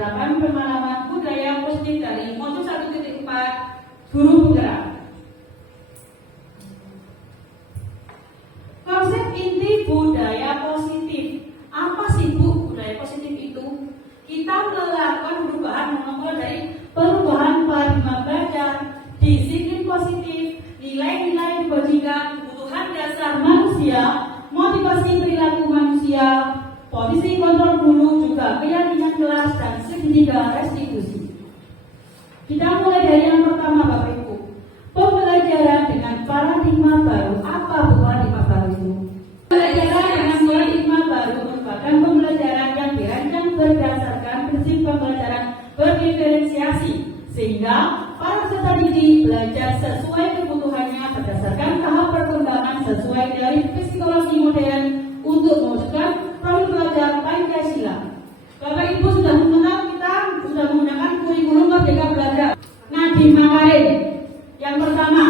penerapan pengalaman budaya positif dari modul 1.4 Guru Bergerak. Konsep inti budaya positif. Apa sih Bu budaya positif itu? Kita melakukan perubahan mengemban dari perubahan paradigma belajar, disiplin positif, nilai-nilai kebajikan, kebutuhan dasar manusia, motivasi perilaku manusia, posisi kontrol guru, juga keyakinan kelas dan segitiga restitusi. Kita mulai dari yang pertama Bapak Ibu. Pembelajaran dengan paradigma baru. Apa paradigma baru itu? Pembelajaran dengan paradigma baru merupakan pembelajaran yang dirancang berdasarkan prinsip pembelajaran berdiferensiasi, sehingga para peserta didik belajar sesuai kebutuhannya berdasarkan tahap perkembangan sesuai dari psikologi modern untuk mewujudkan profil belajar Pancasila. Bapak Ibu sudah mengenal, kita sudah menggunakan kurikulum Merdeka Belajar. Nadiem Makarim. Yang pertama,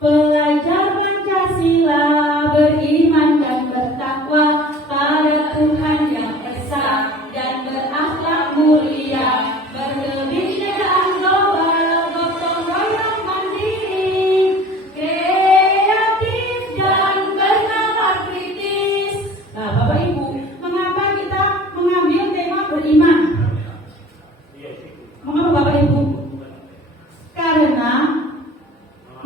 belajar Pancasila, beriman dan bertakwa pada Tuhan yang esa dan berakhlak mulia, berkebinekaan global, gotong royong mandiri, kreatif dan bernama kritis. Nah, Bapak Ibu, mengapa kita mengambil tema beriman? Mengapa Bapak Ibu? Karena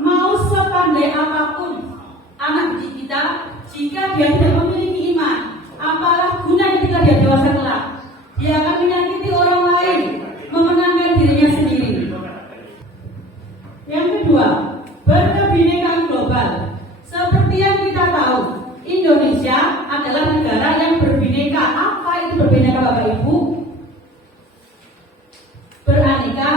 mau sepandai apapun anak didik kita, jika dia tidak memiliki iman, apalah gunanya jika dia dewasa kelak? Dia akan menyakiti orang lain, memenangkan dirinya sendiri. Yang kedua, berkebinekaan global. Seperti yang kita tahu, Indonesia adalah negara yang berbineka. Apa itu berbineka Bapak Ibu? Beraneka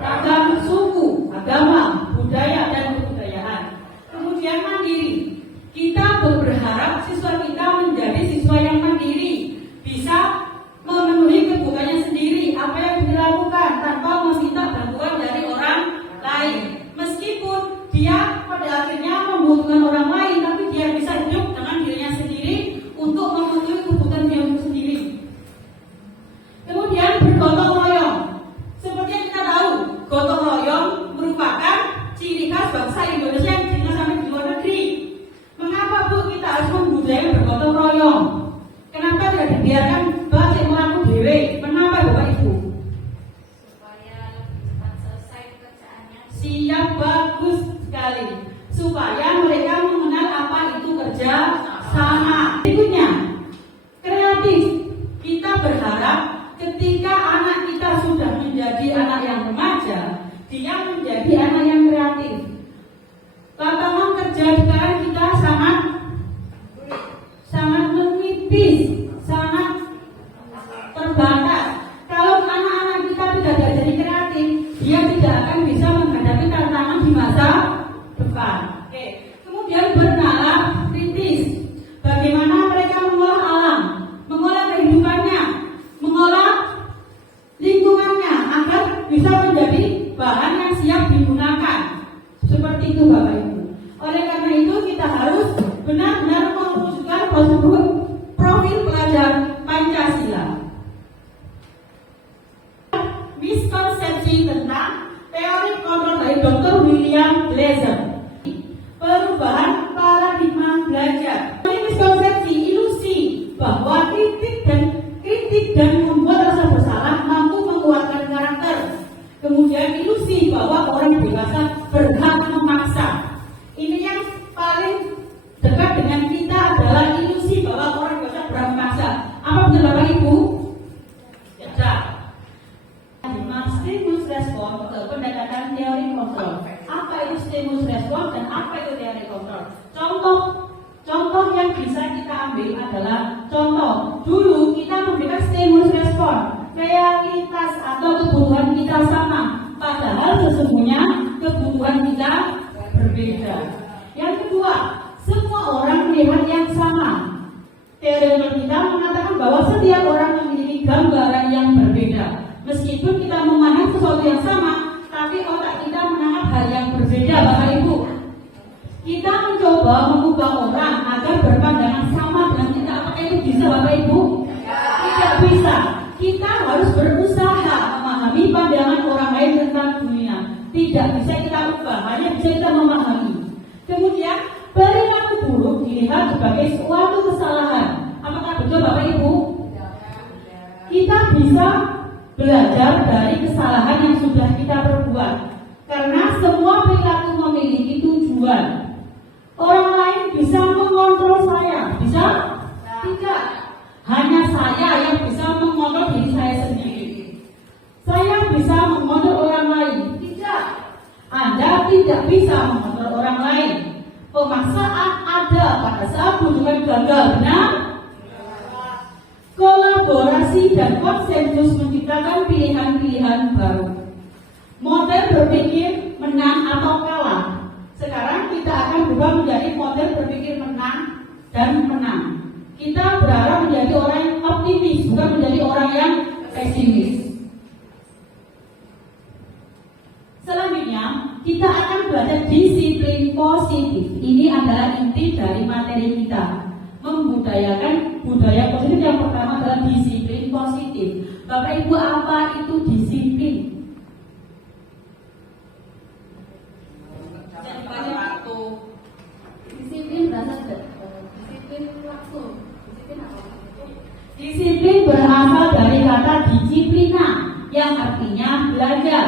ragam suku, agama, budaya dan kebudayaan. Kemudian mandiri. Kita berharap siswa kita menjadi siswa yang mandiri, bisa memenuhi kebutuhannya sendiri, apa yang dilakukan tanpa meminta bantuan dari orang lain. Meskipun dia pada akhirnya membutuhkan orang lain, tapi dia bisa hidup dengan dirinya sendiri untuk memenuhi kebutuhan dia sendiri. Kemudian bergotong royong. Seperti yang kita tahu, gotong royong merupakan ciri khas bangsa Indonesia yang dikenal sampai di luar negeri. Mengapa Bu kita harus membudayakan bergotong royong? Kenapa tidak dibiarkan balik melaku dewe? Kenapa Bapak Ibu? Supaya lebih cepat selesai pekerjaannya. Siap, bagus sekali. Supaya mereka mengenal apa itu kerja sama. Berikutnya, kreatif. Kita berharap ketika anak kita sudah menjadi anak yang remaja, dia menjadi anak yang kreatif. Lapangan kerja sekarang kita sangat menipis, sangat terbatas. Kalau anak-anak kita tidak jadi kreatif, dia tidak akan bisa menghadapi tantangan di masa depan. Oke. Kemudian bernalar kritis. Bagaimana mereka mengolah alam, mengolah kehidupannya, mengolah lingkungannya agar bisa menjadi bahan yang siap digunakan. Seperti itu Bapak Ibu. Oleh karena itu kita harus benar-benar mewujudkan profil pelajar Pancasila. Miskonsepsi tentang teori kontrol dari Dr. William Glasser. Perubahan paradigma belajar. Ini miskonsepsi, ilusi bahwa kritik dan membuat rasa bersalah mampu menguatkan karakter. Kemudian ilusi bahwa orang dewasa berhak memaksa. Ini yang paling dekat dengan kita adalah ilusi bahwa orang dewasa berhak memaksa. Apa benar Bapak Ibu? Ya. Stimulus respon ke pendekatan teori kontrol. Apa itu stimulus respon dan apa itu teori kontrol? Contoh yang bisa kita ambil adalah contoh dulu kita memberikan stimulus respon, realitas atau kebutuhan kita sama, padahal sesungguhnya kebutuhan kita berbeda. Yang kedua, semua orang melihat yang sama. Teori kita mengatakan bahwa setiap orang memiliki gambaran yang berbeda. Meskipun kita memandang sesuatu yang sama, tapi otak kita menangkap hal yang berbeda, Bapak Ibu. Kita mencoba mengubah orang agar berpandangan sama dengan kita. Apakah itu bisa Bapak Ibu? Tidak bisa. Kita harus berusaha tidak bisa kita ubah, hanya bisa kita memahami. Kemudian perilaku buruk dilihat sebagai suatu kesalahan. Apakah betul Bapak Ibu? Kita bisa belajar dari kesalahan yang sudah kita perbuat, karena semua perilaku memiliki tujuan. Orang lain bisa mengontrol saya, bisa? Tidak. Hanya saya yang bisa mengontrol diri saya sendiri. Saya bisa mengontrol orang lain, tidak. Anda tidak bisa mengontrol orang lain. Pemaksaan ada pada saat hubungan gagal, benar? Kolaborasi dan konsensus menciptakan pilihan-pilihan baru. Model berpikir menang atau kalah. Sekarang kita akan berubah menjadi model berpikir menang dan menang. Kita berharap menjadi orang yang optimis, bukan menjadi orang yang pesimis. Selanjutnya, kita akan belajar disiplin positif. Ini adalah inti dari materi kita. Membudayakan budaya positif yang pertama adalah disiplin positif. Bapak Ibu, apa itu disiplin? Disiplin berasal dari disiplin waktu. Disiplin apa? Disiplin berasal dari kata disiplina yang artinya belajar.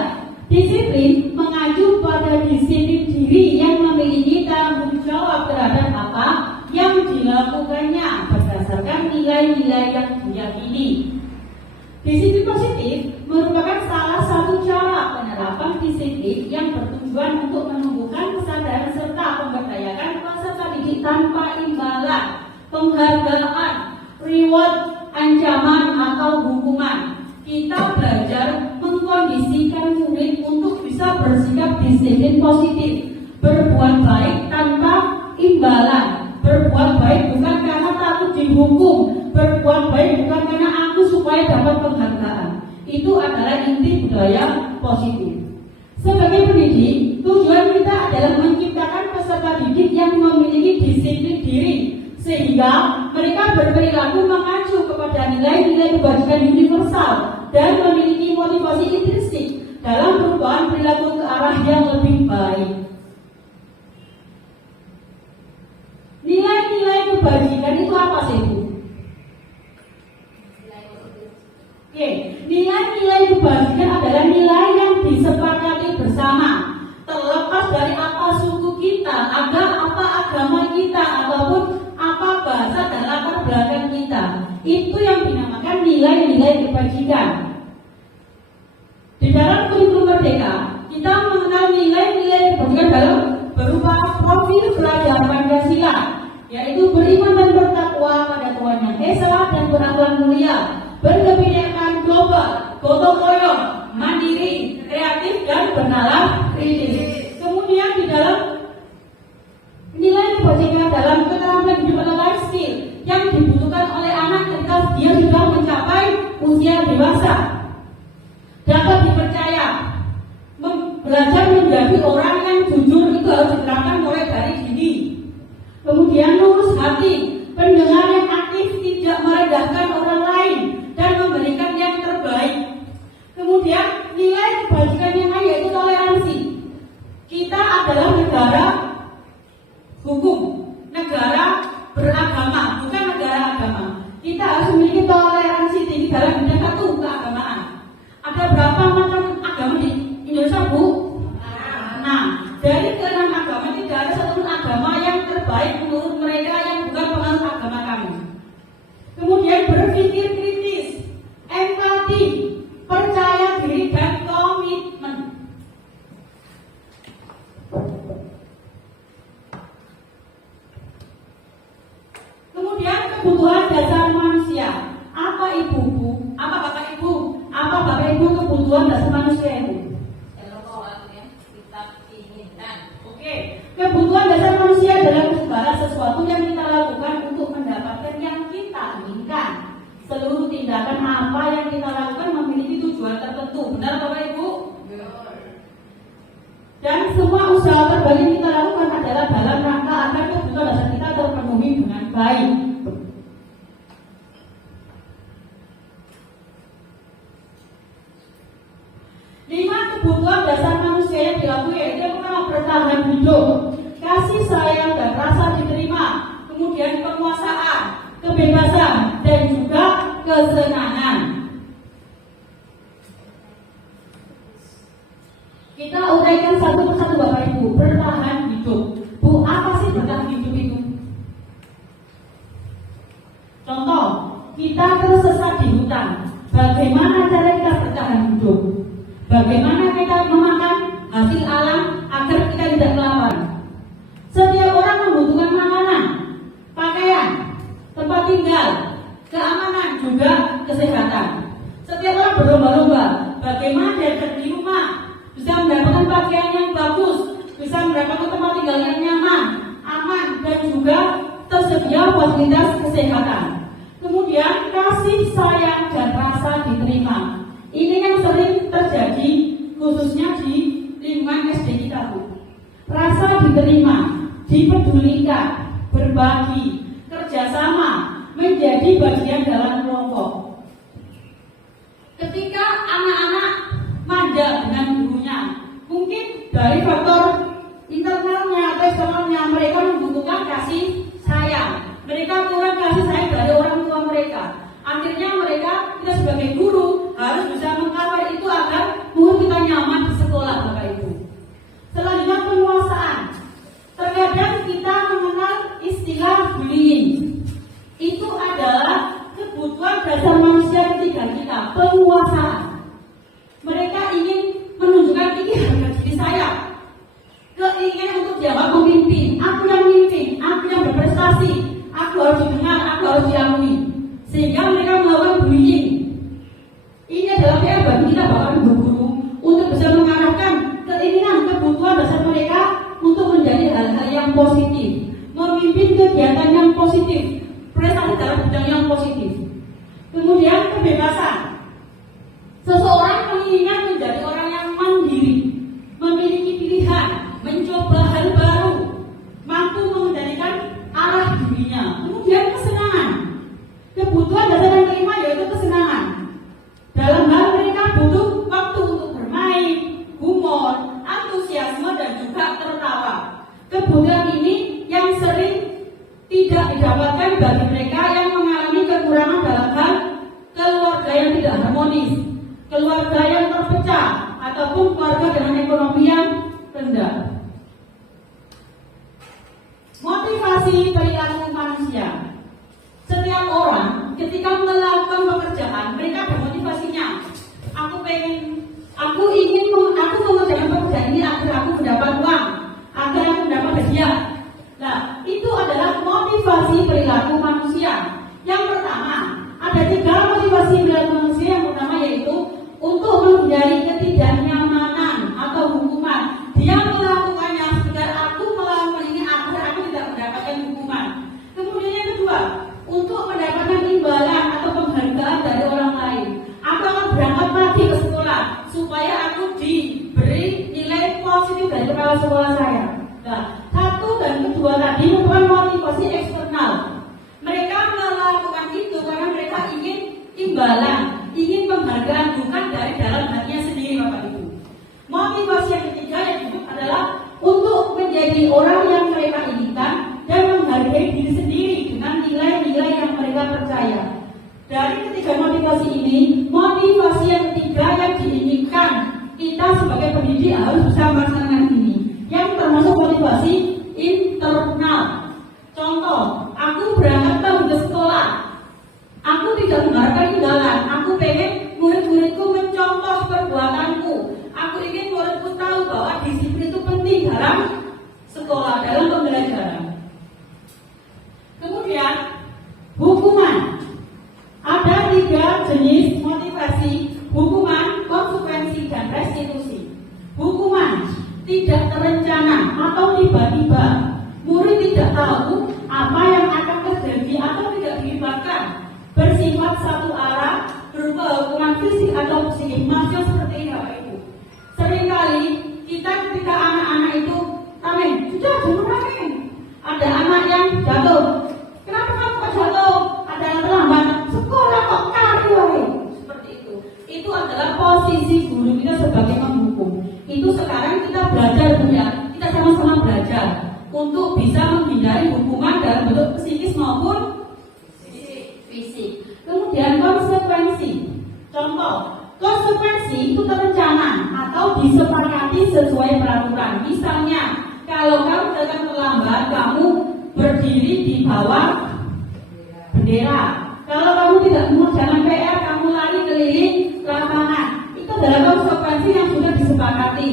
Disiplin mengacu pada disiplin diri yang memiliki tanggung jawab terhadap apa yang dilakukannya berdasarkan nilai-nilai yang diyakini. Disiplin positif merupakan salah satu cara penerapan disiplin yang bertujuan untuk menumbuhkan kesadaran serta memberdayakan peserta didik tanpa imbalan, penghargaan, reward, ancaman atau hukuman. Kita belajar mengkondisikan murid untuk bisa bersikap disiplin positif, berbuat baik tanpa imbalan, berbuat baik bukan karena takut dihukum, berbuat baik bukan karena aku supaya dapat penghargaan. Itu adalah inti budaya positif. Sebagai pendidik, tujuan kita adalah menciptakan peserta didik yang memiliki disiplin diri, sehingga mereka berperilaku mengacu kepada nilai-nilai kebajikan universal dan memiliki motivasi intrinsik dalam perubahan perilaku ke arah yang lebih baik. Nilai-nilai kebajikan itu apa sih, Bu? Oke, nilai-nilai kebajikan adalah nilai yang disepakati bersama, terlepas dari apa suku kita, apa agama kita, ataupun apa bahasa dan latar belakang kita. Itu yang dinamakan nilai-nilai kebajikan. Di dalam kurikulum Merdeka, kita mengenal nilai-nilai kebajikan dalam berupa profil pelajar Pancasila, yaitu beriman dan bertakwa pada Tuhan Yang Esa dan berakhlak mulia, berkebinekaan global, gotong royong, mandiri, kreatif dan bernalar kritis. Kemudian di dalam nilai kebajikan dalam keterampilan hidup atau life skill yang dibutuhkan oleh anak ketika dia sudah mencapai usia dewasa, dapat dipercaya, belajar menjadi orang yang jujur itu harus diterapkan mulai dari dini. Kemudian lurus hati, pendengar yang aktif, tidak merendahkan orang lain dan memberikan yang terbaik. Kemudian nilai kebajikan yang lain yaitu toleransi. Kita adalah negara hukum, negara beragama, bukan negara agama. Kita harus memiliki toleransi tinggi dalam bidang satu keagamaan. Ada berapa macam agama di Indonesia, Bu? Nah, dari ke-6 agama tidak ada satu agama yang terbaik menurut mereka yang bukan penganut agama kami. Kemudian berpikir kritis, empati, percaya diri dan komitmen. Kemudian kebutuhan dasar manusia. Apa Ibu? Apa Bapak Ibu? Apa Bapak Ibu kebutuhan dasar manusia itu? Kebutuhan dasar manusia adalah segala sesuatu yang kita lakukan untuk mendapatkan yang kita inginkan. Seluruh tindakan apa yang kita lakukan memiliki tujuan tertentu. Benar Bapak Ibu? Dan semua usaha terbaik yang kita lakukan adalah dalam rangka agar kebutuhan dasar kita terpenuhi dengan baik. Lima kebutuhan dasar manusia yang diakui yaitu yang pertama bertahan hidup, kasih sayang dan rasa diterima, kemudian penguasaan, kebebasan, dan juga kesenangan. Kita uraikan satu persatu Bapak Ibu. Bertahan hidup. Bu, apa sih bertahan hidup itu? Contoh, kita tersesat di hutan. Bagaimana cara kita bertahan hidup? Bagaimana kita memakan hasil alam agar kita tidak kelaparan? Setiap orang membutuhkan makanan, pakaian, tempat tinggal, keamanan, juga kesehatan. Setiap orang berlomba-lomba bagaimana dia di rumah bisa mendapatkan pakaian yang bagus, bisa mendapatkan tempat tinggal yang nyaman, aman, dan juga tersedia fasilitas kesehatan. Kemudian kasih sayang dan rasa diterima. Ini yang sering terjadi khususnya di lingkungan SD kita, Bu. Rasa diterima, dipedulikan, berbagi, kerjasama, menjadi bagian dalam kelompok. Ketika anak-anak manja dengan gurunya, mungkin dari faktor internalnya atau eksternalnya mereka membutuhkan kasih sayang. Mereka kurang kasih sayang dari orang tua mereka. Akhirnya mereka, kita sebagai guru harus bisa mengcover itu agar murid kita nyaman di sekolah, Bapak Ibu. Selanjutnya penguasaan. Terkadang kita mengenal istilah bullying. Itu adalah kebutuhan dasar manusia ketiga kita, penguasaan. Mereka ingin menunjukkan ini harga diri saya, keinginan untuk dianggap memimpin. Aku yang memimpin, aku yang berprestasi, aku harus didengar, aku harus diakui. Sehingga mereka melakukan bullying. Ini adalah PR bagi kita Bapak Ibu guru untuk bisa mengarahkan keinginan, kebutuhan dasar mereka untuk menjadi hal-hal yang positif, memimpin kegiatan yang positif, prestasi dalam bidang yang positif. Kemudian kebebasan. Seseorang menginginkan menjadi orang yang mandiri, memiliki pilihan, mencoba hal baru, mampu mengendalikan arah dirinya. Kemudian kesenangan. Kebutuhan dasar yang kelima yaitu kesenangan. Dalam hal mereka butuh waktu untuk bermain, humor, antusiasme, dan juga tertawa. Kebutuhan ini yang sering tidak didapatkan bagi mereka yang mengalami kekurangan dalam hal keluarga yang tidak harmonis, keluarga yang terpecah, ataupun keluarga dengan ekonomi yang rendah. Motivasi perilaku manusia. Setiap orang ketika melakukan pekerjaan, mereka ada motivasinya. Aku ingin mengerjakan pekerjaan ini agar aku mendapat uang, agar aku mendapat hadiah. Nah, itu adalah motivasi perilaku manusia. Yang pertama, ada 3 motivasi perilaku manusia. Yang pertama yaitu untuk menghindari ketidaknyamanan atau hukuman. Dia melakukannya sekedar aku melakukan ini agar aku tidak mendapatkan hukuman. Kemudian yang kedua, untuk mendapatkan imbalan atau penghargaan dari orang lain. Aku akan berangkat pagi ke sekolah supaya aku diberi nilai positif dari kepala sekolah saya. Nah, 1 dan 2 tadi merupakan motivasi eksternal. Mereka melakukan itu karena mereka ingin imbalan, ingin penghargaan, bukan dari dalam hatinya sendiri, Bapak Ibu. Motivasi yang ketiga yang disebut adalah untuk menjadi orang yang mereka inginkan dan menghargai diri sendiri dengan nilai-nilai yang mereka percaya. Dari ketiga motivasi ini, motivasi yang ketiga yang diinginkan kita sebagai pendidik harus bisa melaksanakan ini, yang termasuk motivasi internal. Contoh, aku berangkat tahun ke sekolah, aku tidak mengharapkan imbalan, aku pengen murid-muridku mencontoh perbuatanku. Aku ingin muridku tahu bahwa disiplin itu penting dalam sekolah, dalam pembelajaran. Kemudian, hukuman. Ada 3 jenis motivasi: hukuman, konsekuensi, dan restitusi. Hukuman tidak terencana atau tiba-tiba. Murid tidak tahu apa yang akan terjadi atau tidak dilibatkan. Bersifat satu arah, berupa hukuman fisik atau psikis. Maksudnya seperti ini, Bapak Ibu. Seringkali kita ketika anak-anak itu ramen, sudah jangan ramen. Ada anak yang jatuh. Kenapa kamu kok jatuh? Ada yang terlambat. Sekolah kok kari. Seperti itu. Itu adalah posisi guru kita sebagai pembuka. menghukum. Itu sekarang kita belajar Bu ya, kita sama-sama belajar untuk bisa menghindari hukuman dalam bentuk psikis maupun fisik. Kemudian konsekuensi. Contoh, konsekuensi itu terencana atau disepakati sesuai peraturan. Misalnya, kalau kamu datang terlambat, kamu berdiri di bawah bendera. Kalau kamu tidak mengerjakan PR, kamu lari keliling lapangan. Itu adalah konsekuensi yang sudah disepakati.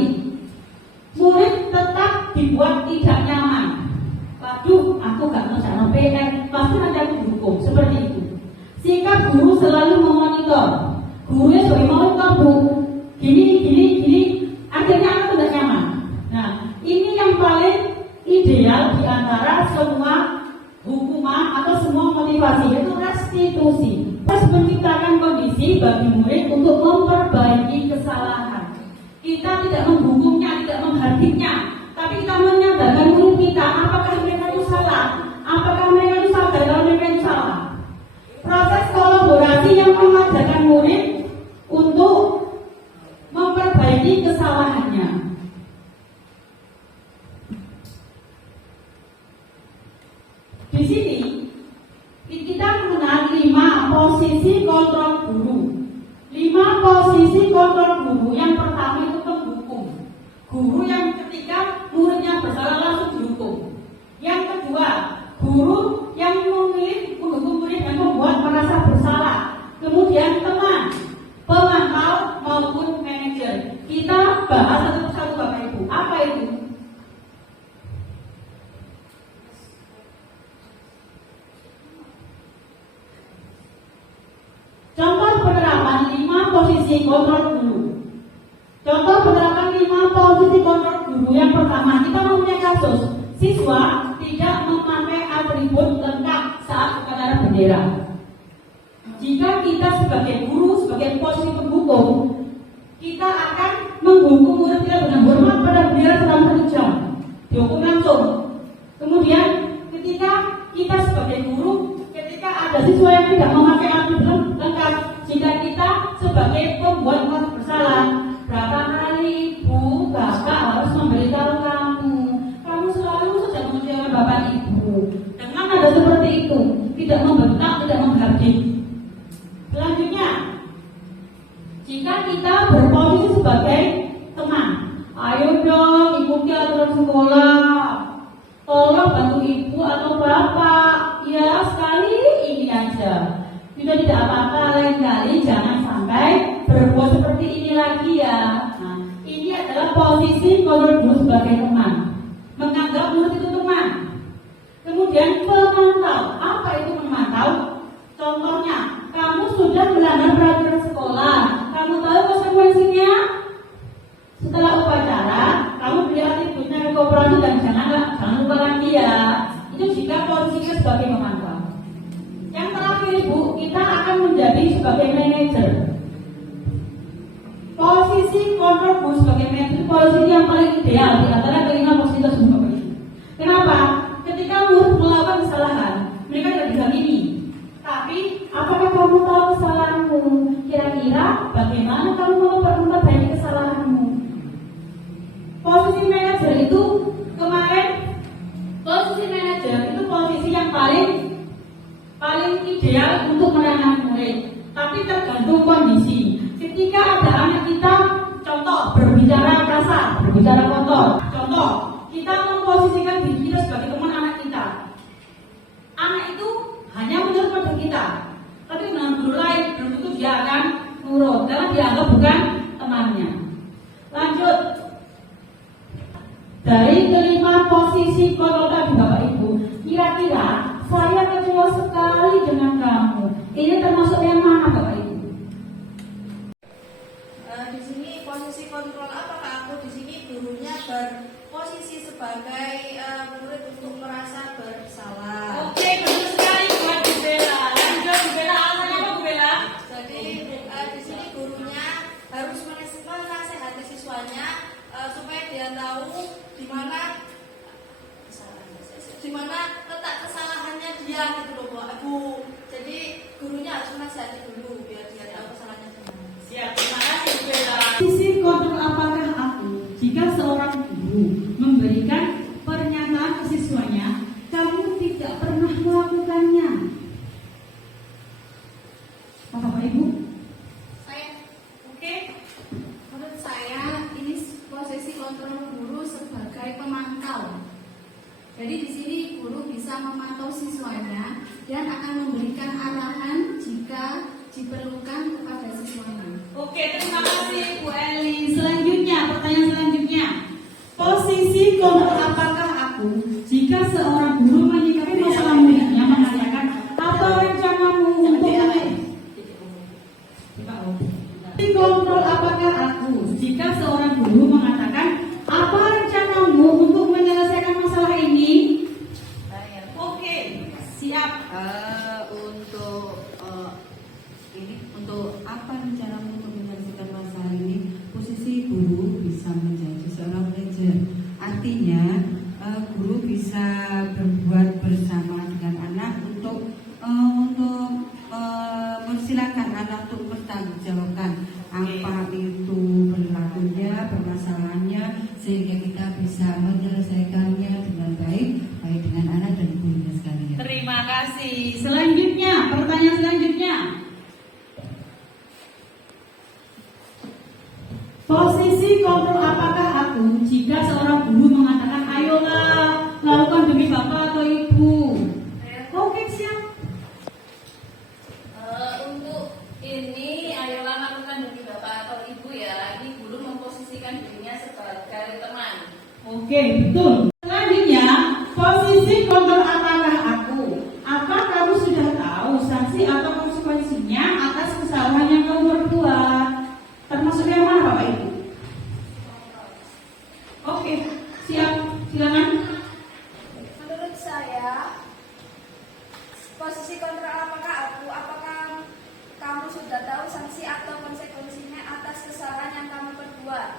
Murid tetap dibuat tidak nyaman. Waduh, aku gak mengerjakan PR, pasti nanti aku dihukum. Seperti itu. Sikap guru selalu memonitor. Gurunya selalu monitor, Bu. Gini. Akhirnya anak tidak nyaman. Nah, ini yang paling ideal di antara semua hukuman atau semua motivasi, yaitu restitusi. Terus menciptakan kondisi bagi murid untuk memperbaiki kesalahan. Kita tidak menghukumnya, tidak menghardiknya, tapi kita menyadarkan murid kita apakah mereka itu salah, apakah mereka itu salah, kalau mereka itu salah. Proses kolaborasi yang mengajarkan murid untuk memperbaiki kesalahannya. Di sini kita mengenal 5 posisi kontrol guru. 5 posisi kontrol guru. Yang pertama itu penghukum. Guru yang ketika muridnya bersalah langsung dihukum. Yang kedua, guru yang memilih menghukum murid yang membuat merasa bersalah. Kemudian teman, pemantau maupun manajer. Kita bahas satu-satu Bapak Ibu. Apa itu? Contoh penerapan 5 posisi kontrol guru. Contoh penerapan 5 posisi kontrol guru. Yang pertama, kita mempunyai kasus siswa tidak memakai atribut lengkap saat upacara bendera. Jika kita sebagai guru, sebagai posisi penghukum, kita akan menghukum murid tidak dengan hormat pada bendera selama 1 jam. Dihukum langsung. Kemudian, ketika kita sebagai guru, ketika ada siswa yang tidak memakai atribut lengkap, jika kita sebagai pembuat merasa bersalah, berapa kali ibu, bapak harus memberitahu kamu selalu saja mengecewakan bapak ibu. Dengan ada seperti itu, tidak membentak, tidak menghardik. Selanjutnya, jika kita berposisi sebagai teman, ayo dong ikuti aturan sekolah, tolong bantu ibu atau bapak, ya sekali ini aja. Sudah tidak apa-apa, lain kali jangan sampai berbuat seperti ini lagi ya. Nah, ini adalah posisi kontrol guru sebagai teman, menganggap murid itu teman. Kemudian pemantau, apa itu memantau? Contohnya, kamu sudah melanggar peraturan sekolah, kamu tahu konsekuensinya. Setelah upacara, kamu beli atributnya ke koperasi dan jangan lupa lagi ya. Itu jika posisinya sebagai pemantau. Yang terakhir Ibu, kita akan menjadi sebagai manajer. Posisi kontrol guru sebagai manajer, posisi yang paling ideal di antara kelima posisi tersebut. Kenapa? Ketika murid melakukan kesalahan, mereka tidak bisa gini. Tapi, apakah kamu tahu kesalahanmu? Kira-kira bagaimana kamu mau memperbaiki kesalahanmu? Posisi manajer itu kemarin, posisi manajer itu posisi yang paling ideal untuk menangani murid. Tapi tergantung kondisi. Ketika ada anak kita, contoh berbicara kasar, berbicara kotor. Contoh, kita memposisikan diri kita sebagai teman anak kita. Anak itu hanya menurut pada kita, tapi dengan guru lain belum tentu dia akan nurut karena dianggap bukan temannya. Lanjut, dari kelima posisi kontrol tadi Bapak Ibu, kira-kira saya kecewa sekali dengan kamu. Ini termasuk yang mana Bapak Ibu? Di sini posisi kontrol apakah aku di sini gurunya berposisi sebagai murid untuk merasa bersalah. Oke, betul sekali buat Bu Bella. Lanjut Bu Bella, alasannya apa Bu Bella? Jadi di sini gurunya harus menasehati siswanya supaya dia tahu di mana letak kesalahannya dia gitu loh Bu. Jadi gurunya harus menasehati dulu biar dia tahu kesalahannya di mana. Siap, terima kasih Bu Bella. Sisi kontrol apakah Jadi di sini guru bisa memantau siswanya dan akan memberikan arahan jika diperlukan kepada siswanya. Oke, terima kasih Bu Eli. Selanjutnya, pertanyaan selanjutnya. Posisi kontrol apakah aku jika seorang guru menyikapi masalah muridnya menanyakan apa rencanamu untuk kontrol apakah aku jika seorang guru mengatakan apa rencanamu untuk menyelesaikan masalah ini? Oke, siap. Untuk apa rencanamu untuk menyelesaikan masalah ini? Posisi guru bisa menjadi seorang pelajar. Artinya guru bisa berbuat bersama dengan anak untuk mempersilahkan anak untuk bertanggungjawabkan apa itu berlakunya, permasalahannya, sehingga kita bisa menyelesaikannya dengan baik dengan anak dan gurunya sekalian. Terima kasih. Selanjutnya, pertanyaan selanjutnya. Posisi kontrol apakah aku jika seorang guru mengatakan ayolah lakukan demi bapak atau ibu? Oke, siap. Untuk ini ayolah lakukan demi bapak atau ibu ya. Ini guru memposisikan dirinya sebagai teman. Oke, betul. Selanjutnya, posisi kontrol apakah aku? Apa kamu sudah tahu sanksi atau konsekuensinya atas kesalahan yang kamu berbuat? Termasuk yang mana Bapak Ibu? Oke, siap. Silakan. Menurut saya, posisi kontrol apakah kamu sudah tahu sanksi atau konsekuensinya atas kesalahan yang kamu perbuat?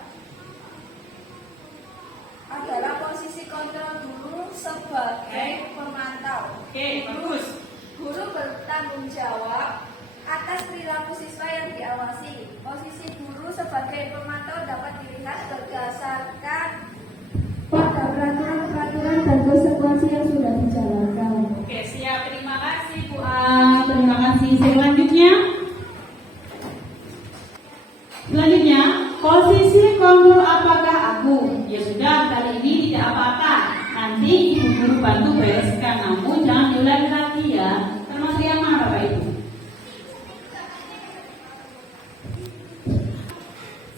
Adalah posisi kontrol guru sebagai pemantau. Oke, bagus. Guru bertanggung jawab atas perilaku siswa yang diawasi. Posisi guru sebagai pemantau dapat dilihat berdasarkan pada peraturan-peraturan dan konsekuensi yang sudah dijalankan. Oke, siap. Terima kasih Bu A. Terima kasih. Selanjutnya, posisi kontrol apakah aku? Ya sudah, kali ini tidak apa-apa. Nanti ibu guru bantu bereskan. Namun jangan diulangi lagi ya. Termasuk yang mana Bapak Ibu?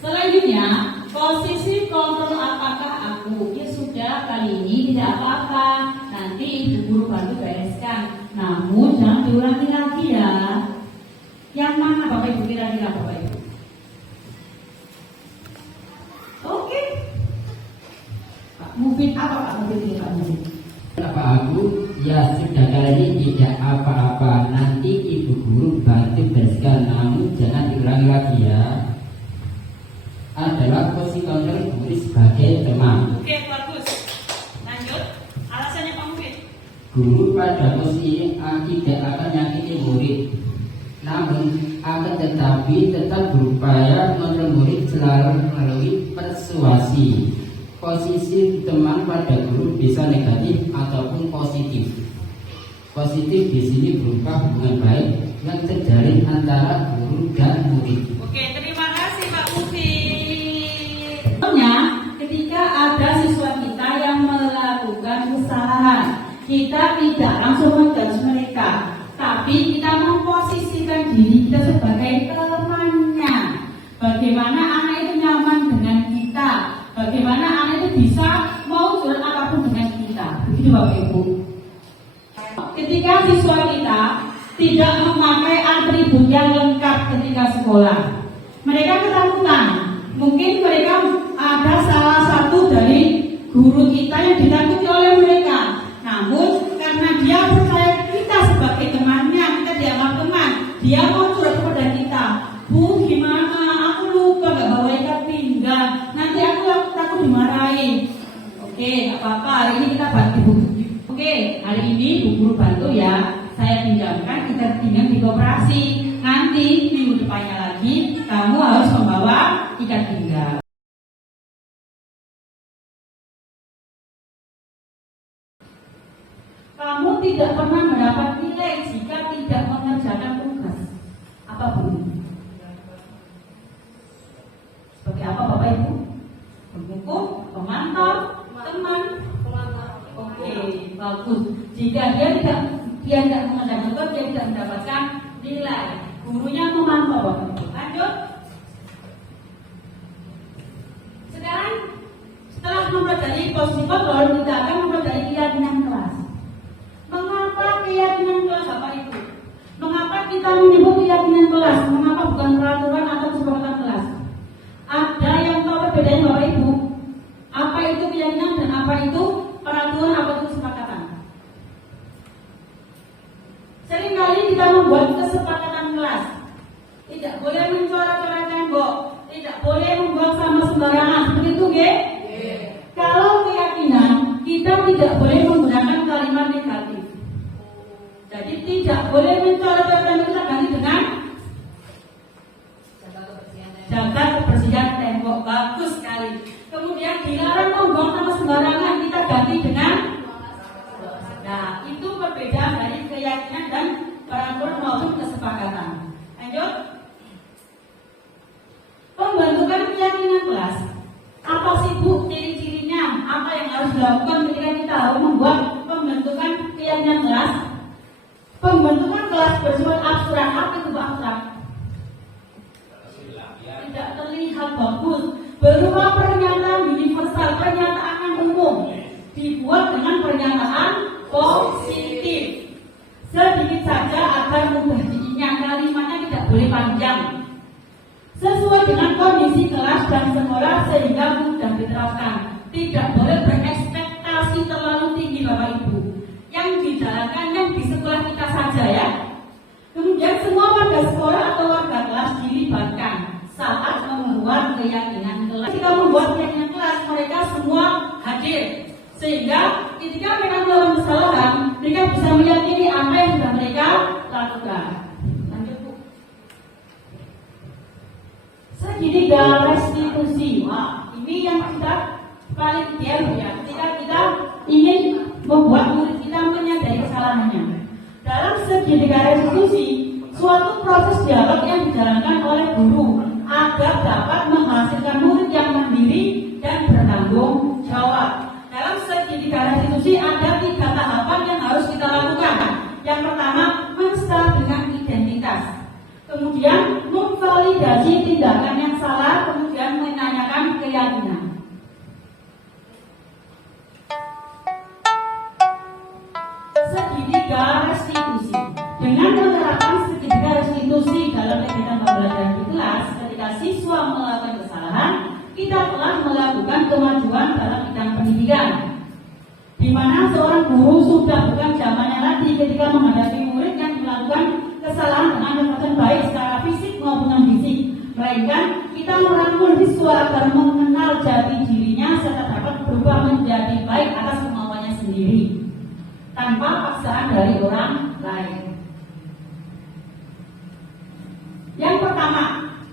Selanjutnya, posisi kontrol apakah aku? Ya sudah, kali ini tidak apa-apa. Nanti ibu guru bantu bereskan. Namun jangan diulangi lagi ya. Yang mana Bapak Ibu kira-kira Bapak Ibu? Oke. Pak Mufid apa Pak Mufid ini Pak Mufid? Apa aku? Ya sudah, kali ini tidak apa-apa. Nanti ibu guru bantu bereskan. Namun jangan diulangi lagi ya. Adalah posisi kontrol guru sebagai teman. Oke, bagus. Lanjut. Alasannya Pak Mufid. Guru pada posisi tidak akan menyakiti murid, namun akan tetapi tetap berupaya mengontrol murid selalu melalui persuasi. Posisi teman pada guru bisa negatif ataupun positif. Positif di sini berupa hubungan baik yang terjalin antara guru dan murid. Oke, terima kasih Pak Mufid. Ketika ada siswa kita yang melakukan kesalahan, kita tidak langsung menjudge mereka, tapi kita memposisikan diri kita sebagai temannya. Bagaimana anak itu nyaman dengan kita, bagaimana anak itu bisa mau curhat apapun dengan kita. Begitu Bapak Ibu. Ketika siswa kita tidak memakai atribut yang lengkap ketika sekolah, mereka ketakutan. Mungkin mereka ada salah satu dari guru kita yang ditakuti oleh mereka. Namun karena dia percaya kita sebagai temannya, kita dianggap teman, dia mau curhat kepada kita. Bu, gimana? Aku lupa gak bawa ikat pinggang. Nanti aku takut dimarahin. Oke, gak apa-apa. Hari ini kita bantu. Oke, hari ini Bu Guru bantu ya. Saya pinjamkan ikat pinggang di koperasi. Nanti minggu depannya lagi kamu harus membawa ikat pinggang. Kamu tidak pernah mendapat nilai jika tidak mengerjakan tugas. Apa bunyi? Seperti apa Bapak Ibu? Penghukum, pemantau, teman. Oke, bagus. Jika dia tidak mengerjakan tugas, dia tidak mendapatkan nilai. Gurunya memantau Bapak Ibu. Lanjut. Sekarang setelah mempelajari posisi kontrol, kita akan mempelajari keyakinan kelas. Mengapa keyakinan kelas Bapak Ibu? Mengapa kita menyebut keyakinan kelas? Mengapa bukan peraturan atau kesepakatan kelas? Ada yang tahu perbedaannya Bapak Ibu? Apa itu keyakinan dan apa itu peraturan, apa itu kesepakatan? Seringkali kita membuat kesepakatan kelas. Tidak boleh mencoret-coret tembok, tidak boleh membuat sama sembarangan. Begitu, Ge? Kalau keyakinan, kita tidak boleh menggunakan kalimat negatif. Jadi tidak boleh mencoret-coret tembok, kita ganti dengan jaga kebersihan tembok. Bagus sekali. Kemudian dilarang membuang sama sembarangan, kita ganti dengan. Nah, itu perbedaan dari keyakinan dan peraturan maupun kesepakatan. Lanjut. Pembentukan keyakinan kelas. Apa sih Bu ciri-cirinya? Apa yang harus dilakukan ketika kita harus membuat pembentukan keyakinan kelas? Pembentukan kelas bersifat abstrak. Apa itu abstrak? Tidak terlihat bagus. Berupa pernyataan universal, pernyataan umum, dibuat dengan pernyataan positif. Sedikit saja agar mudah diingat, kalimatnya tidak boleh panjang. Sesuai dengan kondisi kelas dan sekolah sehingga mudah diterapkan. Tidak boleh berekspektasi terlalu tinggi Bapak Ibu. Yang dijalankan yang di sekolah kita saja ya. Kemudian semua warga sekolah atau warga kelas dilibatkan saat membuat keyakinan kelas. Ketika membuat keyakinan kelas, mereka semua hadir. Sehingga ketika mereka melakukan kesalahan, mereka bisa meyakini apa yang sudah mereka lakukan. Lanjut Bu. Segitiga restitusi. Wah, ini yang kita paling ideal ya. Ketika kita ingin membuat murid kita menyadari kesalahannya. Dalam segitiga restitusi, suatu proses dialog yang dijalankan oleh guru agar dapat menghasilkan murid yang mandiri dan bertanggung jawab. Dalam segitiga restitusi ada 3 tahapan yang harus kita lakukan. Yang pertama, menstabilkan identitas. Kemudian memvalidasi tindakan yang salah, kemudian menanyakan keyakinan. Segitiga restitusi. Dengan menerapkan segitiga restitusi dalam kegiatan pembelajaran di kelas, ketika siswa melakukan kesalahan, kita telah melakukan kemajuan dalam bidang pendidikan. Di mana seorang guru sudah bukan zamannya lagi ketika menghadapi murid yang melakukan kesalahan dengan kekuatan baik secara fisik maupun non fisik, melainkan kita merangkul siswa agar mengenal jati dirinya serta dapat berubah menjadi baik atas kemauannya sendiri tanpa paksaan dari orang lain. Yang pertama,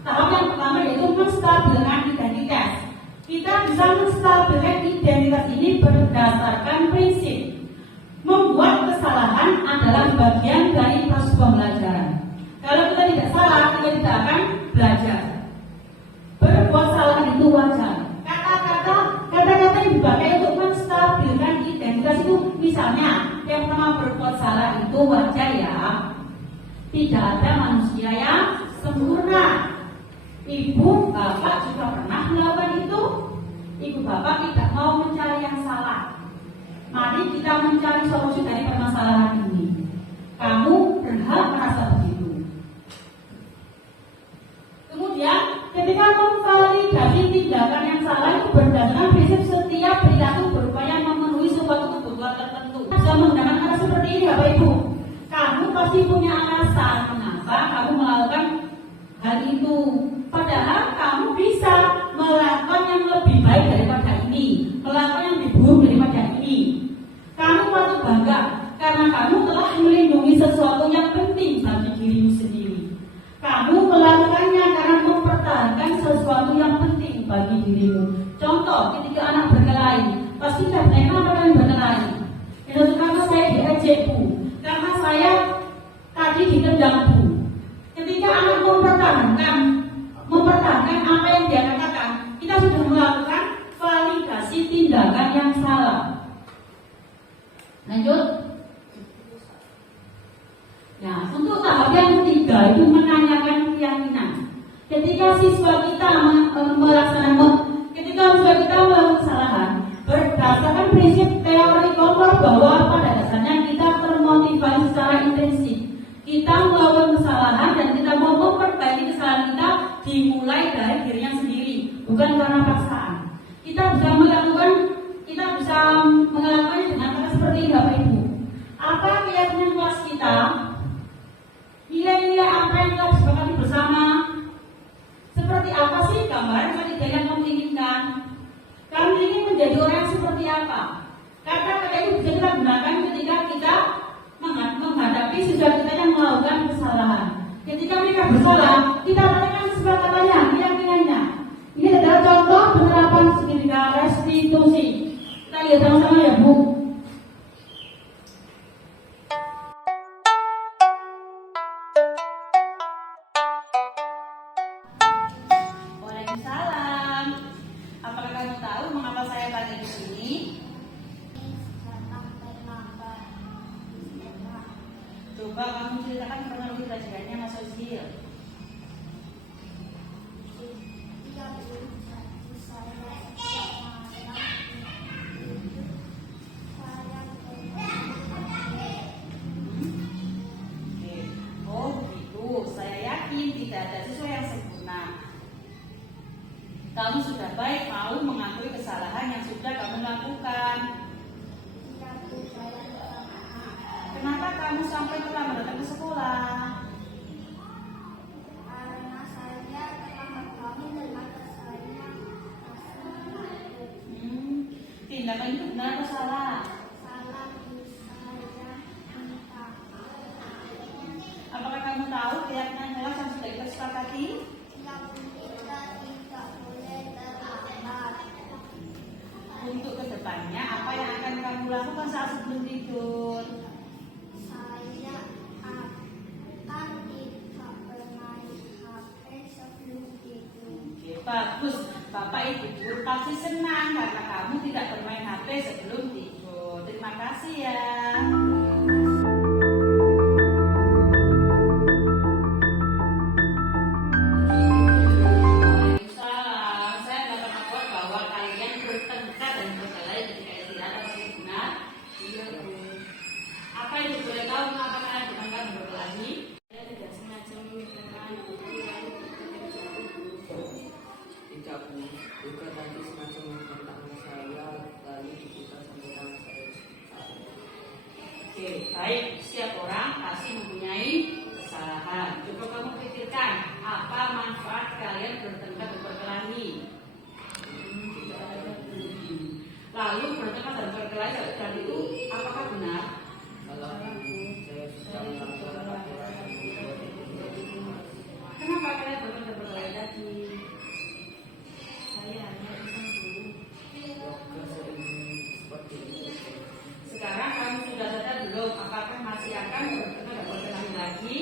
tahap yang pertama yaitu menstabilkan identitas. Kita bisa menstabilkan identitas ini berdasarkan prinsip membuat kesalahan adalah bagian dari proses pembelajaran. Kalau kita tidak salah, kita tidak akan belajar. Berbuat salah itu wajar. Kata-kata yang dipakai untuk menstabilkan identitas itu, misalnya yang pertama, berbuat salah itu wajar ya. Tidak ada manusia yang sempurna. Ibu, bapak juga pernah melakukan itu. Ibu, bapak tidak mau mencari yang salah. Mari kita mencari solusi dari permasalahan ini. Kamu berhak merasa begitu. Kemudian, ketika memvalidasi tindakan yang salah itu berdasarkan prinsip setiap perilaku berupaya memenuhi suatu kebutuhan tertentu. Sudah menggunakan kata seperti ini, Bapak Ibu. Kamu pasti punya alasan mengapa kamu melakukan hal itu. Padahal kamu bisa melakukan yang lebih baik daripada ini, melakukan yang lebih buruk daripada ini. Kamu patut bangga karena kamu telah melindungi sesuatu yang penting bagi dirimu sendiri. Kamu melakukannya karena mempertahankan sesuatu yang penting bagi dirimu. Contoh, ketika anak berkelahi, pasti mereka akan berkelahi. Karena saya diejek Bu, karena saya tadi ditendang Bu. Ketika anak mempertahankan apa yang dia katakan, kita sudah melakukan validasi tindakan yang salah. Lanjut. Nah, untuk tahap yang ketiga itu menanyakan keyakinan. Ketika siswa kita ketika siswa kita melakukan kesalahan, berdasarkan prinsip teori Komor bahwa pada dasarnya kita termotivasi secara intensif. Kita melakukan kesalahan dan kita mau memperbaiki kesalahan kita dimulai dari dirinya sendiri, bukan karena paksaan. Kita bisa melakukannya dengan cara seperti ini, Bapak Ibu. Apa keyakinan kelas kita? Nilai-nilai apa yang kita sepakati bersama? Seperti apa sih gambaran ketiga yang kamu inginkan? Kamu ingin menjadi orang yang seperti apa? Kata-kata itu bisa kita gunakan ketika kita menghadapi siswa kita yang melakukan kesalahan. Ketika mereka bersalah, kita tanyakan kesepakatannya, keyakinannya. Ini adalah contoh penerapan seketika restitusi. Kita lihat sama-sama ya, Bu. Waalaikumsalam. Apakah kamu tahu mengapa saya tadi di sini? Coba kamu ceritakan kronologi pelajarannya, Mas Ozil. Oh gitu, saya yakin tidak ada siswa yang sempurna. Kamu sudah baik mau mengakui kesalahan yang sudah kamu lakukan. Kenapa kamu sampai terlambat datang ke sekolah? Karena saya terlambat bangun dan mata saya Tindakan itu benar atau salah? salah saya minta. Apakah kamu tahu keyakinan kelas yang sudah kita sepakati? Yang kita tidak boleh terlambat. Untuk kedepannya, apa yang akan kamu lakukan saat sebelum tidur? Saya akan tidak bermain HP sebelum tidur. Oke, bagus. Bapak Ibu guru pasti senang karena kamu tidak bermain HP sebelum tidur. Terima kasih ya. Waalaikumsalam. Saya dapat membuat bahwa kalian bertengkar dan berkelahi ketika istirahat. Apa sih benar? Iya, Bu. Apa itu boleh tahu mengapa kalian bertengkar dan berkelahi? Saya tidak sengaja memikirkan buku lalu bekerja Tidak Bu, bukan tadi semacam mentang saya lalu dibuka sampai tangan saya. Oke, baik. Setiap orang pasti mempunyai kesalahan. Coba kamu pikirkan apa manfaat kalian bertengkar dan berkelahi. Lalu bertengkar dan berkelahi dan itu apakah benar? Kalau saya sudah melanggar aturan yang membuat Kenapa kalian bertengkar dan berkelahi tadi? saya hanya iseng dulu. yoga sering seperti itu. Sekarang kamu sudah sadar belum? Apakah masih akan bertengkar dan berkelahi lagi?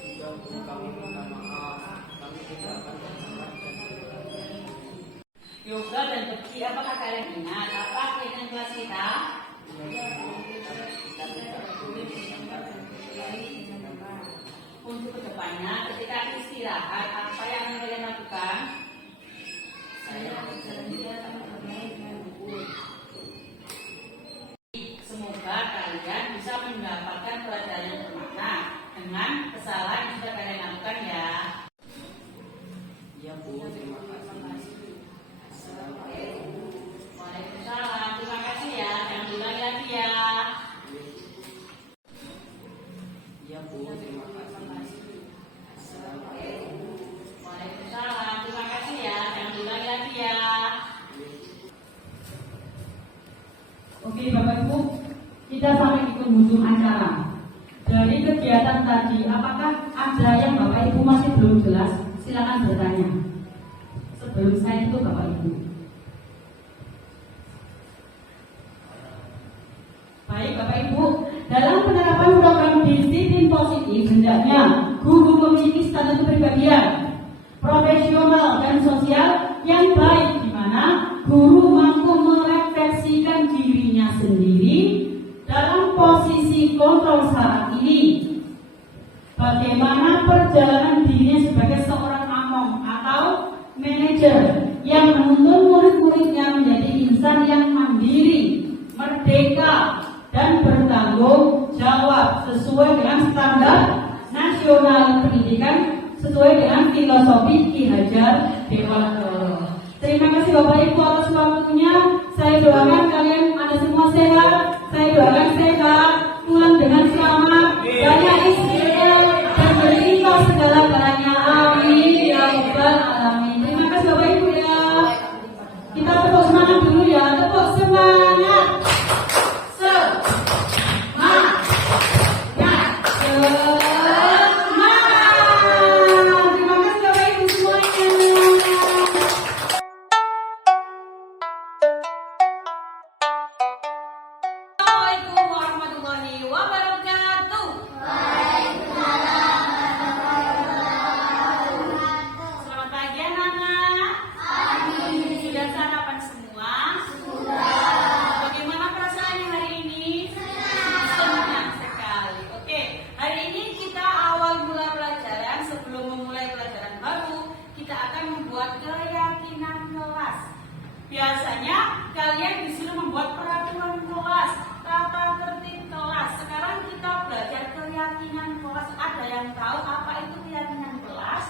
Sudah Bu, kami minta maaf, kami tidak akan bertengkar dan berkelahi. Yoga dan Beki, apakah kalian ingat apa keyakinan kelas kita? Kita tidak boleh bertengkar dan berkelahi dengan teman. Untuk kedepannya, ketika istirahat, apa yang akan kalian lakukan? Saya berjanji akan bermain dengan buku. Semoga kalian bisa mendapatkan pelajaran yang bermakna dengan kesalahan yang sudah kalian lakukan ya. Ya Bu, terima kasih. Assalamualaikum. Waalaikumsalam, terima kasih ya. Jangan diulangi lagi ya. Ya Bu, terima kasih. Assalamualaikum. Waalaikumsalam, terima kasih ya. Jangan diulangi lagi ya. Oke Bapak Ibu, kita sampai di penghujung acara. Dari kegiatan tadi, apakah ada yang Bapak Ibu masih belum jelas? Silakan bertanya. Sebelum saya itu Bapak Ibu. Baik Bapak Ibu, dalam penerapan program disiplin positif, hendaknya guru memiliki status kepribadian profesional dan sosial yang baik, di mana guru mampu merefleksikan dirinya sendiri bagaimana perjalanan dirinya sebagai seorang among atau manajer yang menuntun murid-muridnya menjadi insan yang mandiri, merdeka, dan bertanggung jawab sesuai dengan standar nasional pendidikan sesuai dengan filosofi Ki Hajar Dewantara. Terima kasih Bapak Ibu atas waktunya. Saya doakan kalian ada semua sehat. Saya doakan sehat, pulang dengan selamat, banyak istri dan berlimpah segala-galanya. Amin ya rabbal alamin. Terima kasih Bapak Ibu ya. Kita tepuk semangat dulu ya. Tepuk semangat. Assalamualaikum warahmatullahi wabarakatuh. Selamat pagi anak-anak. Sudah sarapan semua? Bagaimana perasaannya hari ini? Senang sekali. Oke, hari ini kita awal mula pelajaran. Sebelum memulai pelajaran baru, kita akan membuat keyakinan kelas. Biasanya kalian disuruh membuat peraturan kelas, tata tertib kelas. Sekarang kita belajar keyakinan kelas. Ada yang tahu apa itu keyakinan kelas?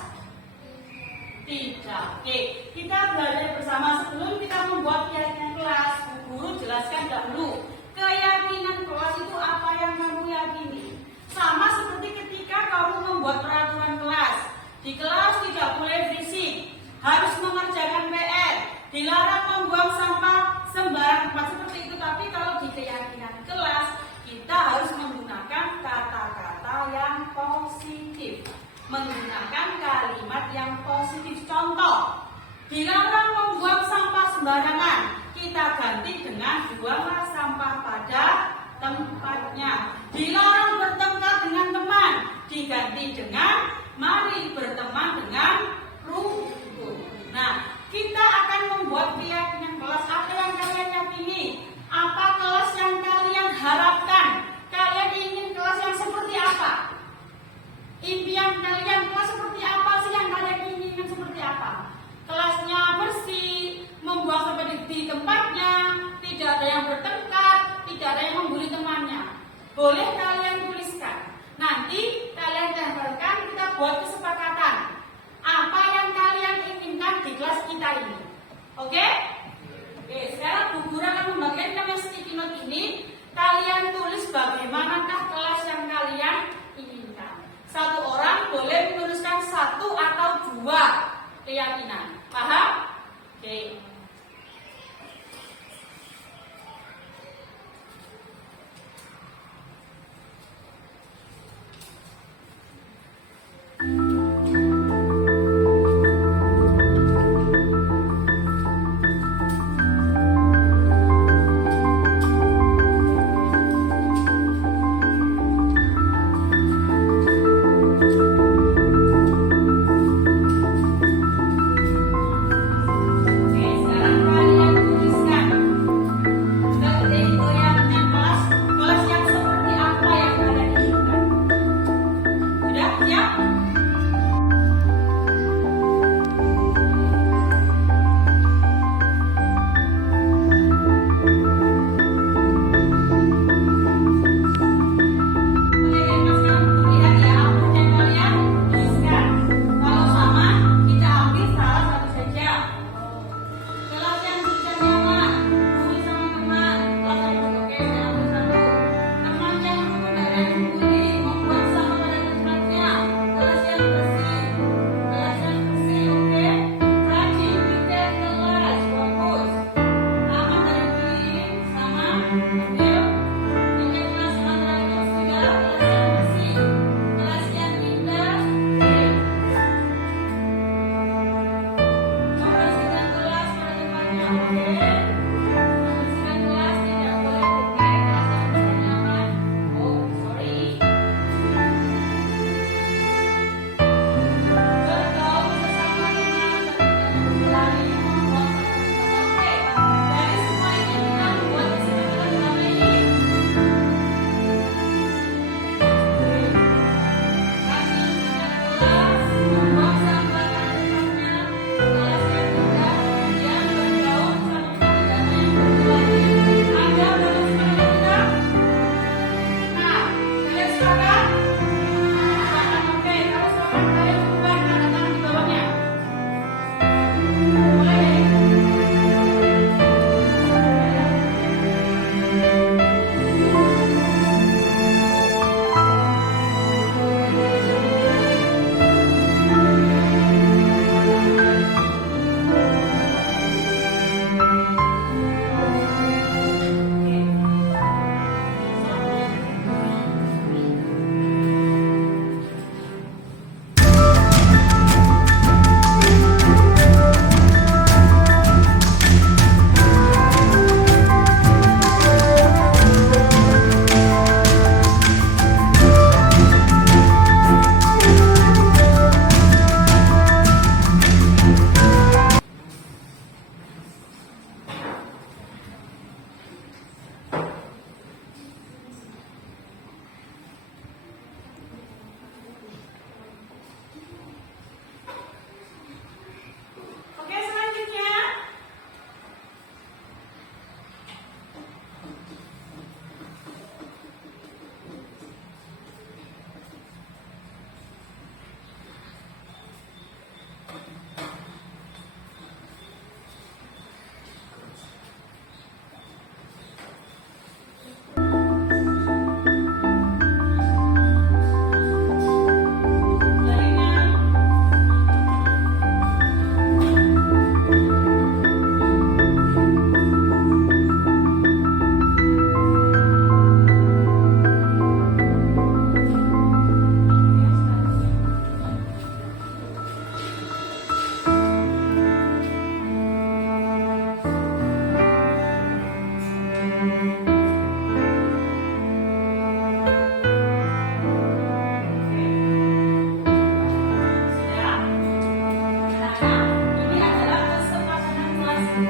Tidak. Oke, kita belajar bersama. Sebelum kita membuat keyakinan kelas, Bu Guru jelaskan dahulu. Keyakinan kelas itu apa yang kamu yakini. Sama seperti ketika kamu membuat peraturan kelas. Di kelas tidak boleh berisik, harus mengerjakan PR, dilarang membuang sampah sembarang tempat seperti itu. Tapi kalau di keyakinan kelas, kita harus menggunakan kata-kata yang positif, menggunakan kalimat yang positif. Contoh, dilarang membuang sampah sembarangan, kita ganti dengan buanglah sampah pada tempatnya. Dilarang bertengkar dengan teman, diganti dengan mari berteman dengan rukun. Nah, kita akan membuat keyakinan kelas. Apa yang kalian yakini? Apa kelas yang kalian harapkan? Kalian ingin kelas yang seperti apa? Impian kalian kelas seperti apa sih yang kalian inginkan seperti apa? Kelasnya bersih, membuang sampah di tempatnya, tidak ada yang bertengkar, tidak ada yang membuli temannya. Boleh kalian tuliskan. Nanti kalian tempelkan, kita buat kesepakatan. Apa yang kalian inginkan di kelas kita ini. Oke? Oke, sekarang Bu Guru akan membagikan kalian sticky note ini. Kalian tulis bagaimanakah kelas yang kalian inginkan. Satu orang boleh menuliskan satu atau dua keyakinan. Paham? Oke.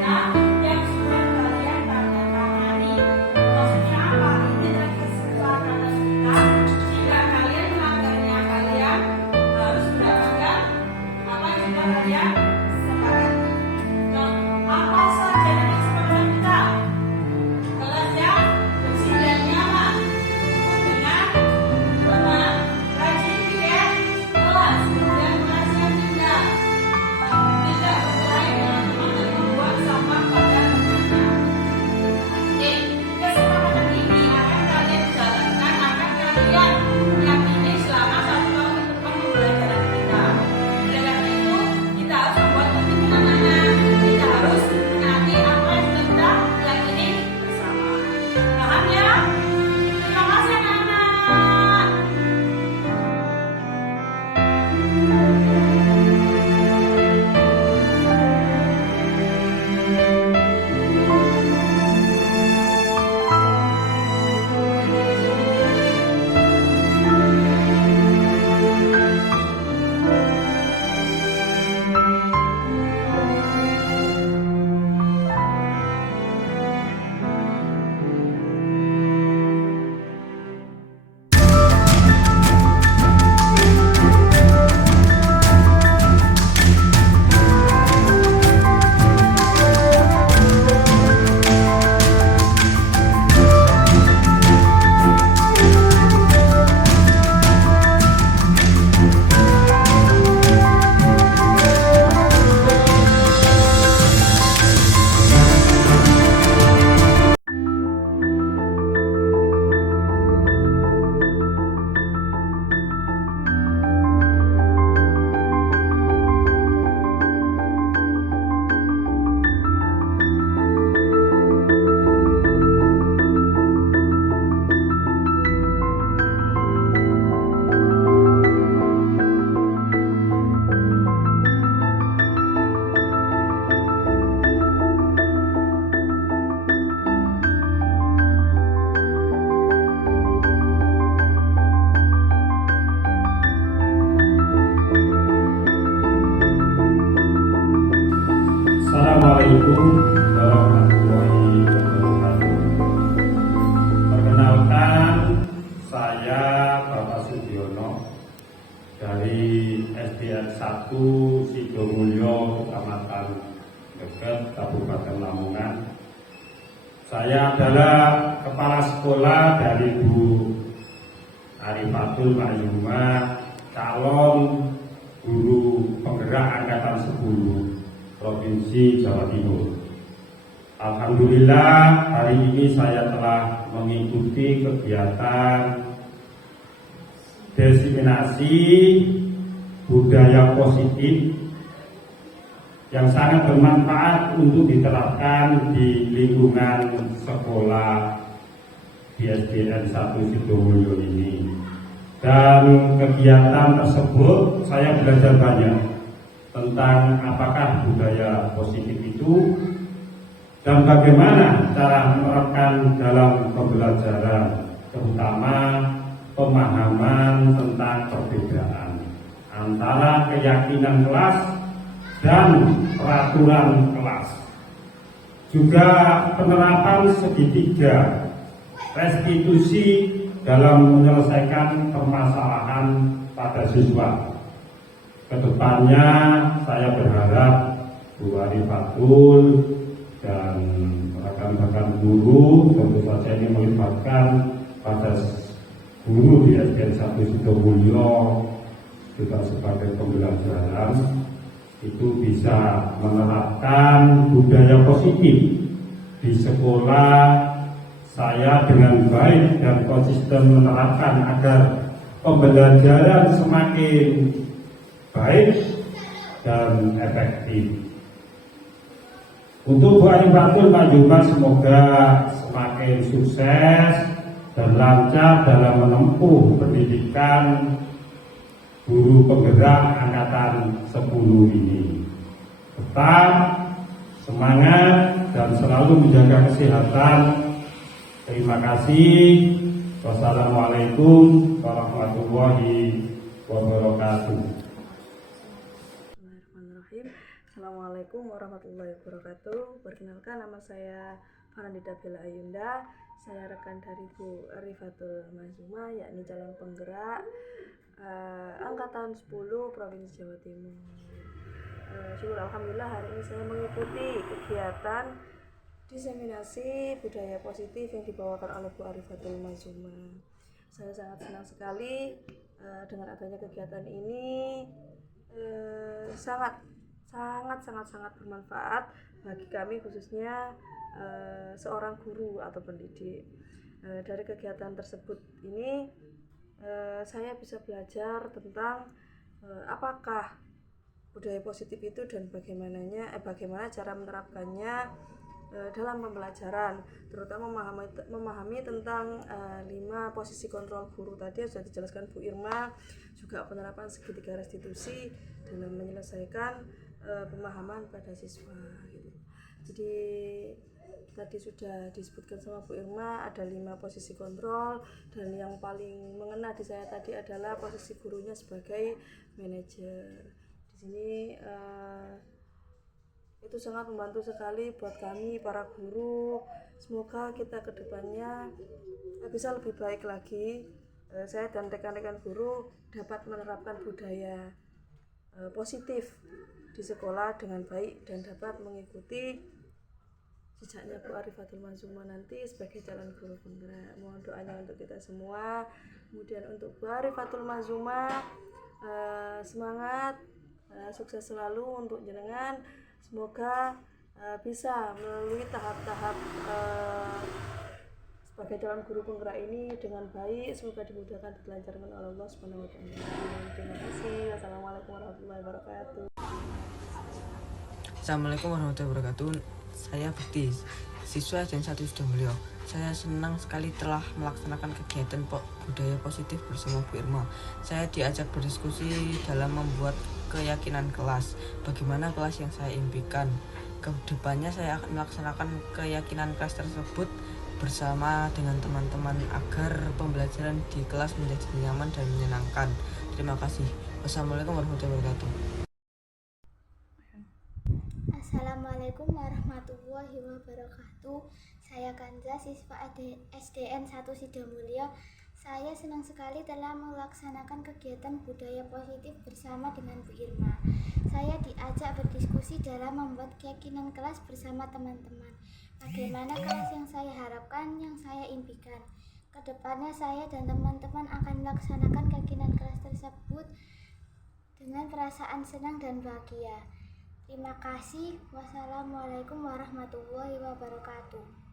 kita yang sudah kalian tanda tangani. Maksudnya apa? Ini adalah kesepakatan kita. Jika kalian melanggarnya, kalian harus mendapatkan apa yang sudah kalian sepakati. Nah, apa saja dari kesepakatan kita? Kelas yang bersih dan nyaman, dengan tenang, rajin pilih kelas, dan kelas yang indah, tidak berkelahi dengan teman dan membuang sampah pada tempatnya. Kesepakatan ini akan kalian jalankan, akan kalian yakini selama 1 tahun ke depan pembelajaran kita. Oleh karena itu, kita harus membuat komitmen anak-anak. Kita harus menaati apa yang sudah kita yakini bersama. Paham ya? Terima kasih anak-anak. Assalamualaikum warahmatullahi wabarakatuh. Perkenalkan, saya Bapak Sudiono dari SDN 1 Sidomulyo, Kecamatan Greget, Kabupaten Lamongan. Saya adalah kepala sekolah dari Bu Arifatul Mayuma, calon guru penggerak angkatan 10 Provinsi Jawa Timur. Alhamdulillah, hari ini saya telah mengikuti kegiatan diseminasi budaya positif yang sangat bermanfaat untuk diterapkan di lingkungan sekolah di SDN 1 Sidomulyo ini. Dan kegiatan tersebut saya belajar banyak tentang apakah budaya positif itu dan bagaimana cara menerapkan dalam pembelajaran, terutama pemahaman tentang perbedaan antara keyakinan kelas dan peraturan kelas. Juga penerapan segitiga restitusi dalam menyelesaikan permasalahan pada siswa. Kedepannya saya berharap Bu Arifatul dan rekan-rekan guru, tentu saja ini melibatkan pada guru di SDN 1 Sidomulyo juga sebagai pembelajaran, itu bisa menerapkan budaya positif di sekolah saya dengan baik dan konsisten menerapkan agar pembelajaran semakin baik dan efektif. Untuk Bu Arifatul Pak Jumat, semoga semakin sukses dan lancar dalam menempuh pendidikan guru penggerak angkatan 10 ini. Tetap semangat dan selalu menjaga kesehatan. Terima kasih. Wassalamualaikum warahmatullahi wabarakatuh. Assalamualaikum warahmatullahi wabarakatuh. Perkenalkan, nama saya Farhanita Bella Ayunda. Saya rekan dari Bu Arifatul Mazuma, yakni calon penggerak angkatan 10 Provinsi Jawa Timur. Syukur alhamdulillah hari ini saya mengikuti kegiatan diseminasi budaya positif yang dibawakan oleh Bu Arifatul Mazuma. Saya sangat senang sekali dengan adanya kegiatan ini. Sangat bermanfaat bagi kami, khususnya seorang guru atau pendidik. Dari kegiatan tersebut ini saya bisa belajar tentang apakah budaya positif itu dan bagaimana cara menerapkannya dalam pembelajaran, terutama memahami tentang 5 posisi kontrol guru tadi yang sudah dijelaskan Bu Irma, juga penerapan segitiga restitusi dalam menyelesaikan pemahaman pada siswa gitu. Jadi tadi sudah disebutkan sama Bu Irma, ada 5 posisi kontrol, dan yang paling mengena di saya tadi adalah posisi gurunya sebagai manajer. Di sini itu sangat membantu sekali buat kami para guru. Semoga kita kedepannya bisa lebih baik lagi. Saya dan rekan-rekan guru dapat menerapkan budaya positif di sekolah dengan baik dan dapat mengikuti jejaknya Bu Arifatul Mazuma nanti sebagai calon guru penggerak. Mohon doanya untuk kita semua. Kemudian untuk Bu Arifatul Mazuma, semangat, sukses selalu untuk jenengan. Semoga bisa melalui tahap-tahap sebagai calon guru penggerak ini dengan baik. Semoga dimudahkan, dilancarkan oleh Allah Subhanahu wa taala. Terima kasih. Wassalamualaikum warahmatullahi wabarakatuh. Assalamualaikum warahmatullahi wabarakatuh. Saya Bekti, siswa dan 1 Sidomulyo. Saya senang sekali telah melaksanakan kegiatan budaya positif bersama Bu Irma. Saya diajak berdiskusi dalam membuat keyakinan kelas. Bagaimana kelas yang saya impikan. Kedepannya saya akan melaksanakan keyakinan kelas tersebut bersama dengan teman-teman agar pembelajaran di kelas menjadi nyaman dan menyenangkan. Terima kasih. Wassalamualaikum warahmatullahi wabarakatuh. Assalamualaikum warahmatullahi wabarakatuh. Saya Kanza, siswa SDN 1 Sidomulyo. Saya senang sekali telah melaksanakan kegiatan budaya positif bersama dengan Bu Irma. Saya diajak berdiskusi dalam membuat keyakinan kelas bersama teman-teman. Bagaimana kelas yang saya harapkan, yang saya impikan. Kedepannya saya dan teman-teman akan melaksanakan keyakinan kelas tersebut dengan perasaan senang dan bahagia. Terima kasih. Wassalamualaikum warahmatullahi wabarakatuh.